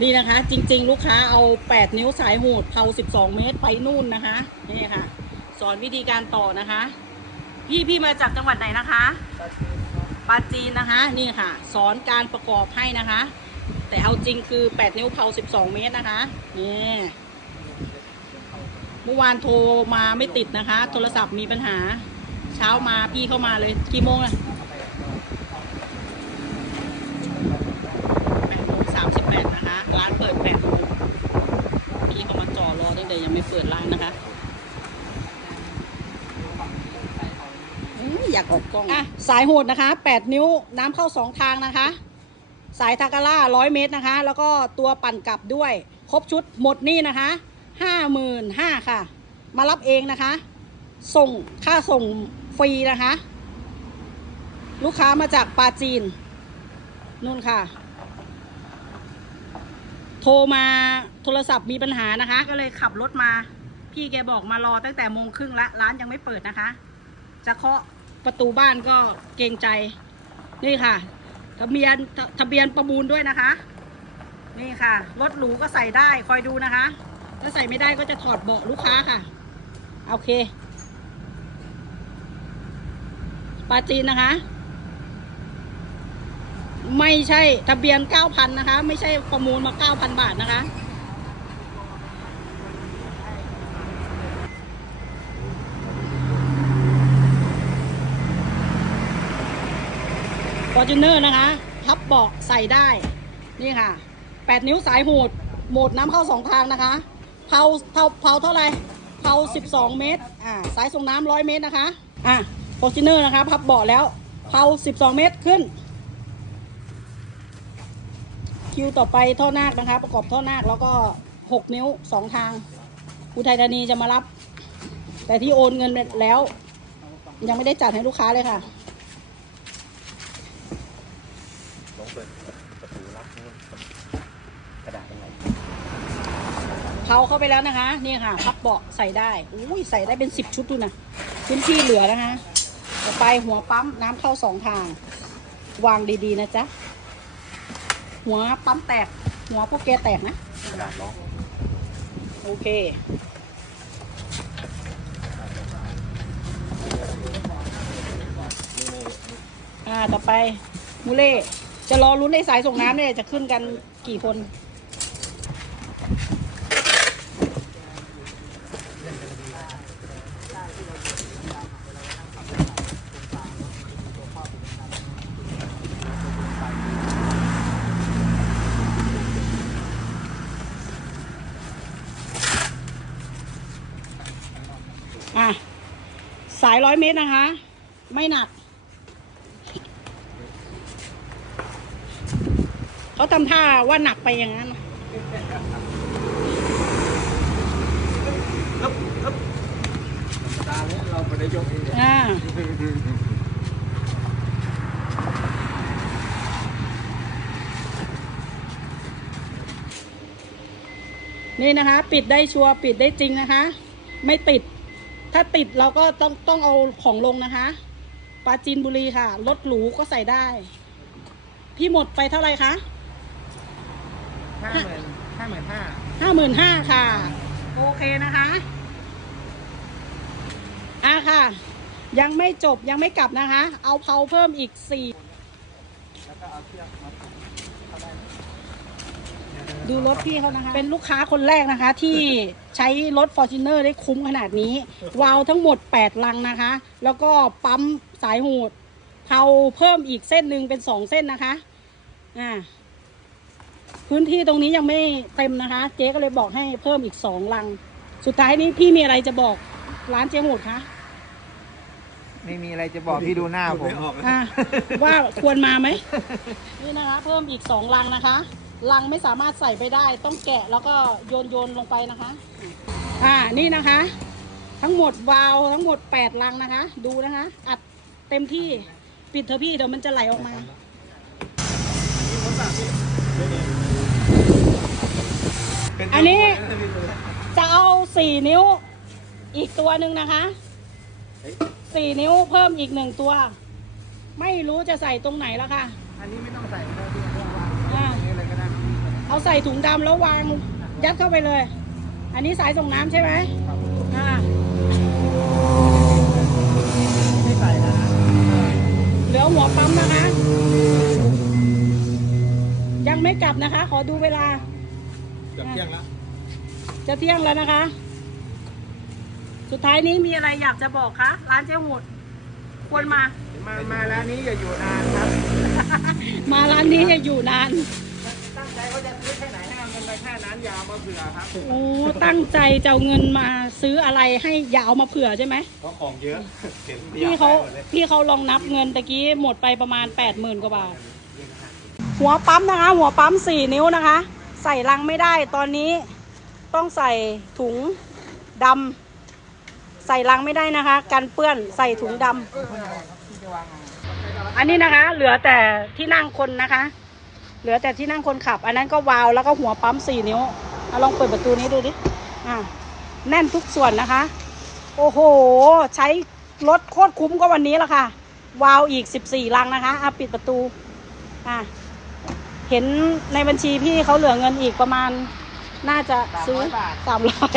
นี่นะคะ จริง ๆ ลูกค้าเอา 8 นิ้วสายหูดเผา12 เมตรไปนู่นนะคะนี่ค่ะ สอนวิธีการต่อนะคะ พี่พี่มาจากจังหวัดไหนนะคะปาจีนนะคะนี่ค่ะ สอนการประกอบให้นะคะ แต่เอาจริงคือ 8 นิ้วเผา12 เมตรนะคะนี่เมื่อวานโทรมาไม่ติดนะคะ โทรศัพท์มีปัญหา เช้ามาพี่เข้ามาเลยกี่โมงอะแปดโมงสามสิบแปดนะคะ ร้านเปิดแปดโมงพี่เขามาจอรอ ตั้งแต่ยังไม่เปิดร้านนะคะอื้ออยากออกกล้องอะสายโหดนะคะ 8 นิ้วน้ำเข้า 2 ทางนะคะ สายทาการ่า100 เมตรนะคะ แล้วก็ตัวปั่นกลับด้วย ครบชุดหมดนี่นะคะ55,000ค่ะ มารับเองนะคะ ส่งค่าส่งฟรีนะคะ ลูกค้ามาจากปาจีนนู่นค่ะ โทรมา โทรศัพท์มีปัญหานะคะ ก็เลยขับรถมา พี่แกบอกมารอตั้งแต่โมงครึ่งละร้านยังไม่เปิดนะคะ จะเคาะประตูบ้านก็เกรงใจ นี่ค่ะ ทะเบียนทะเบียนประมูลด้วยนะคะ นี่ค่ะรถหรูก็ใส่ได้คอยดูนะคะ ถ้าใส่ไม่ได้ก็จะถอดเบาะลูกค้าค่ะโอเคปาจีนนะคะ ไม่ใช่ทะเบียน9,000นนะคะ ไม่ใช่ประมูลมา9,000บาทนะคะ อร์จูเนอร์นะคะ พับเบาะใส่ได้ นี่ค่ะ 8 นิ้วสายหูดโหมดน้ำเข้าสองทางนะคะ เผาเผาเผาเท่าไหร่เผา 12 เมตร อ่า สายส่งน้ำ100เมตรนะคะ อะฟอร์จูเนอร์นะคะ พับเบาะแล้ว เผา 12 เมตรขึ้น คิวต่อไปท่อนาคนะคะ ประกอบท่อนาคแล้วก็ 6 นิ้ว 2 ทาง อุทัยธานีจะมารับ แต่ที่โอนเงินแล้ว ยังไม่ได้จัดให้ลูกค้าเลยค่ะ ลอ งเปิดประตูรับนู่นกระดาษตรงไหนเผาเข้าไปแล้วนะคะ นี่ค่ะ พับเบาะใส่ได้อุ้ยใส่ได้เป็นสิบชุดดูนะพื้นที่เหลือนะคะต่อไปหัวปั๊มน้ำเข้าสองทาง วางดีๆนะจ๊ะ หัวปั๊มแตก หัวพวกแกแตกนะกระดาษล็อกโอเคอ่าต่อไปมูเล่ จะรอลุ้นในสายส่งน้ำเนี่ยจะขึ้นกันกี่คน อะ สายร้อยเมตรนะคะ ไม่หนัก เขาทำท่าว่าหนักไปอย่างนั้นตาเนี่ยเราไม่ได้ยกเองอ่านี่นะคะ ปิดได้ชัวร์ปิดได้จริงนะคะ ไม่ติด ถ้าติดเราก็ต้องต้องเอาของลงนะคะปราจีนบุรีค่ะรถหรูก็ใส่ได้ พี่หมดไปเท่าไหร่คะ ห้าหมื่นห้าหมื่นห้าห้าหมื่นห้าค่ะ โอเคนะคะอะค่ะ ยังไม่จบยังไม่กลับนะคะ เอาเพาเพิ่มอีกสี่แล้วก็เอาเชือกมาดูรถพี่เขานะคะ เป็นลูกค้าคนแรกนะคะ ที่ใช้รถ f o r t u n e r ได้คุ้มขนาดนี้ วาล์วทั้งหมด 8 ลังนะคะ แล้วก็ปั๊มสายหูดเพาเพิ่มอีกเส้นหนึ่งเป็น 2 เส้นนะคะ อ่า พื้นที่ตรงนี้ยังไม่เต็มนะคะ เจ๊ก็เลยบอกให้เพิ่มอีก2ลัง สุดท้ายนี้พี่มีอะไรจะบอกร้านเจ๊หูดคะไม่มีอะไรจะบอกพี่ดูหน้าผมอะว่าควรมาไหมนี่นะคะ เพิ่มอีกสองลังนะคะ ลังไม่สามารถใส่ไปได้ ต้องแกะแล้วก็โยนโยนลงไปนะคะ อ่านี่นะคะ ทั้งหมดวาล์วทั้งหมดแปดลังนะคะ ดูนะคะ อัดเต็มที่ปิดเถอะพี่เดี๋ยวมันจะไหลออกมา อันนี้จะเอาสี่นิ้วอีกตัวหนึ่งนะคะสี่นิ้วเพิ่มอีกหนึ่งตัว ไม่รู้จะใส่ตรงไหนแล้วค่ะ อันนี้ไม่ต้องใส่ก็ได้พี่วางอ่าอันนี้อะไรก็ได้เอาใส่ถุงดำแล้ววางยัดเข้าไปเลย อันนี้สายส่งน้ำใช่ไหมอ่าไม่ใส่แล้วนะเหลือหัวปั๊มนะคะ ยังไม่กลับนะคะ ขอดูเวลา เกือบเที่ยงแล้ว จะเที่ยงแล้วนะคะ สุดท้ายนี้มีอะไรอยากจะบอกคะ ร้านเจ๊หูดควรมา มา มาร้านนี้อย่าอยู่นานครับ มาร้านนี้จะอยู่นาน ตั้งใจว่าจะซื้อแค่ไหนให้เอาเงินไปแค่นั้นอยาวมาเผื่อครับ โอ้ ตั้งใจจะเอาเงินมาซื้ออะไรให้อยาเอามาเผื่อใช่ไหมเพราะของเยอะเห็นพี่เขาอยกได้หมดลยพี่เขาลองนับเงินตะกี้หมดไปประมาณ8ปดหมื่นกว่าบาท หัวปั๊มนะคะ หัวปั๊มสี่นิ้วนะคะ ใส่ลังไม่ได้ตอนนี้ต้องใส่ถุงดำใส่ลังไม่ได้นะคะ กันเปื้อนใส่ถุงดำอันนี้นะคะ เหลือแต่ที่นั่งคนนะคะ เหลือแต่ที่นั่งคนขับ อันนั้นก็วาวแล้วก็หัวปั๊มสี่นิ้วเอาลองเปิดประตูนี้ดูดิอ่าแน่นทุกส่วนนะคะ โอ้โห ใช้รถโคตรคุ้มก็วันนี้ละค่ะ วาวอีก 14 ลังนะคะอะปิดประตู อะ เห็นในบัญชีพี่เขาเหลือเงินอีกประมาณน่าจะซื้อ300บาทสามร้อย